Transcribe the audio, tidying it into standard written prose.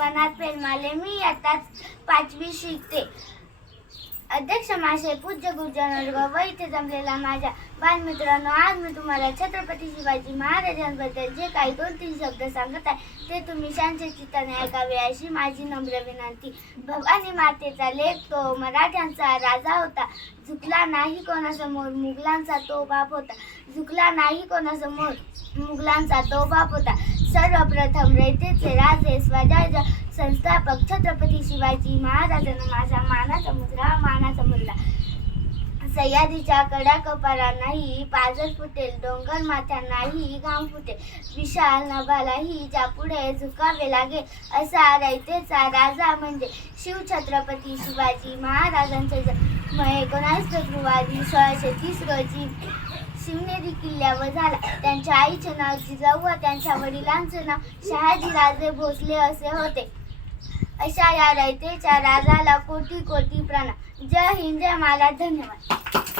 वनात फेरमाले मी आताच 5वी शिकते. अध्यक्ष माशे, पूज्य गुरुजनवर्ग व इथे जमलेला माझ्या बालमित्रांनो, आज मी तुम्हाला छत्रपती शिवाजी महाराजांबद्दल जे काही 2-3 शब्द सांगत आहे ते तुम्ही शांतचित्ताने ऐकावे अशी माझी नम्र विनंती. भवानी मातेचा लेक तो मराठ्यांचा राजा होता. झुकला नाही कोणासमोर, मुघलांचा तो बाप होता. झुकला नाही कोणासमोर, मुघलांचा तो बाप होता. सर्वप्रथम रयतेचे राजे स्वराज्य संस्थापक छत्रपती शिवाजी महाराजांना माझा मानाचा मुजरा, मानाचा मुलगा. सह्याद्रीच्या कडा कपारांनाही पाजर फुटेल, डोंगर माथ्यांनाही घाम फुटेल, विशाल नभालाही ज्यापुढे झुकावे लागेल असा रयतेचा राजा म्हणजे शिवछत्रपती शिवाजी महाराजांचे जन्म 19 फेब्रुवारी 1630 रोजी शिवनेरी किल्ल्यावर झाला. त्यांच्या आईचे नाव जिजाऊ व त्यांच्या वडिलांचे नाव शहाजीराजे भोसले असे होते. अशा या रयतेच्या राजाला कोटी कोटी प्रणाम. जय हिंद, जय महाराज. धन्यवाद.